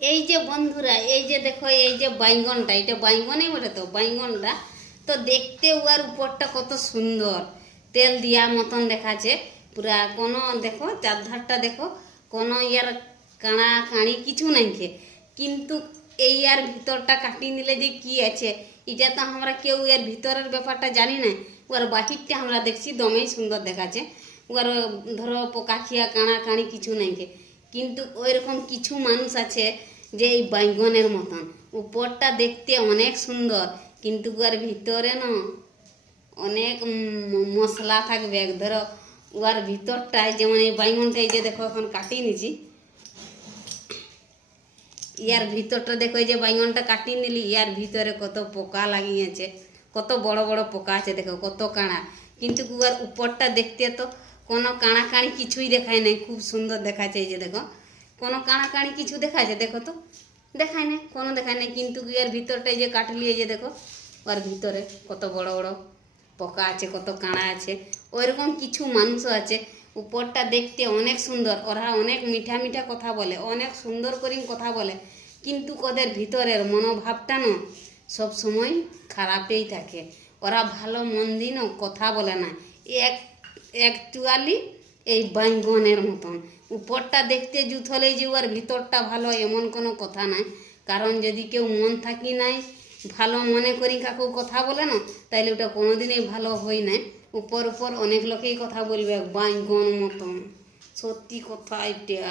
এই যে বন্ধুরা, এই যে দেখো, এই যে বাইগনটা, এটা বাইগনই বলে তো, বাইগনটা তো দেখতে উয়ার উপরটা কত সুন্দর তেল দিয়া মতন দেখাচ্ছে পুরা। কোনো দেখো চারধারটা দেখো, কোনো ইয়ার কাঁড়া কাঁড়ি কিছু নাই খে, কিন্তু এই আর ভিতরটা কাটি নিলে যে কি আছে এটা তো আমরা কেউ এর ভিতরের ব্যাপারটা জানি না। ওর বাহিরটা আমরা দেখছি দমেই সুন্দর দেখাচ্ছে। ওর ধরো পোকা খিয়া কাঁড়া কাঁড়ি কিছু নাই খে, কিন্তু ওই রকম কিছু মানুষ আছে যে এই বাইগনের মতন উপরটা দেখতে অনেক সুন্দর, কিন্তু ওর ভিতরে না অনেক মশলা থাকবে। ধরো ওর ভিতরটায় যেমন এই বাইগনটাই যে দেখো এখন কাটি নিছি, ইয়ার ভিতরটা দেখো, এই যে বাইগনটা কাটি নিলি, ইয়ার ভিতরে কত পোকা লাগিয়েছে, কত বড় বড় পোকা আছে দেখো, কত কাঁড়া। কিন্তু উয়ার উপরটা দেখতে তো কোনো কাঁড়া কাঁড়ি কিছুই দেখায় নাই, খুব সুন্দর দেখাচ্ছে। এই যে দেখো, কোনো কাঁড়া কাঁড়ি কিছু দেখাচ্ছে দেখো তো, দেখায় নাই, কোনো দেখায় নাই। কিন্তু ইয়ার ভিতরটাই যে কাটলি, এই যে দেখো ওর ভিতরে কত বড় বড় পোকা আছে, কত কাঁড়া আছে। ওইরকম কিছু মানুষও আছে, উপরটা দেখতে অনেক সুন্দর, ওরা অনেক মিঠা মিঠা কথা বলে, অনেক সুন্দর করে কথা বলে, কিন্তু ওদের ভিতরের মনোভাবটা না সব সময় খারাপই থাকে। ওরা ভালো মন দিনও কথা বলে না, এক অ্যাকচুয়ালি এই বাইগনের মতন। উপরটা দেখতে জুত হলেই যে ওর ভিতরটা ভালো এমন কোনো কথা নাই। কারণ যদি কেউ মন থাকি নাই ভালো মনে করি কাকু কথা বলে না, তাইলে ওটা কোনোদিনই ভালো হয় না। উপর উপর অনেক লোকেই কথা বলবে বাইগন মতন, সত্যি কথা এটা।